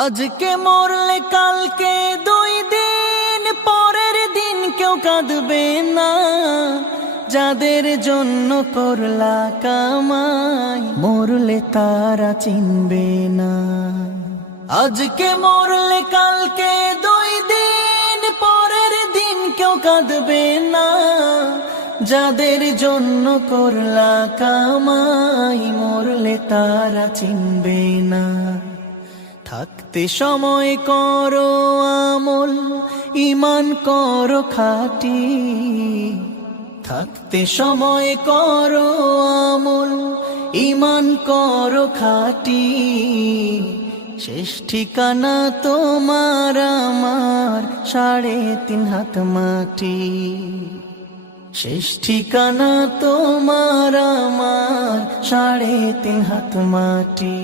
আজকে মরলে কালকে 2 দিন পরের দিন কেউ কাঁদবে না। যাদের জন্য করলা কামাই মরলে তারা চিনবে না। আজকে মরলে কালকে 2 দিন পরের দিন কেউ কাঁদবে না। যাদের জন্য করলা কামাই মরলে তারা চিনবে না। থাকতে সময় করো আমল, ঈমান করো খাঁটি। থাকতে সময় করো আমল, ঈমান করো খাঁটি। শেষ ঠিকানা তোমার আমার 3.5 হাত মাটি। শেষ ঠিকানা তোমার আমার 3.5 হাত মাটি।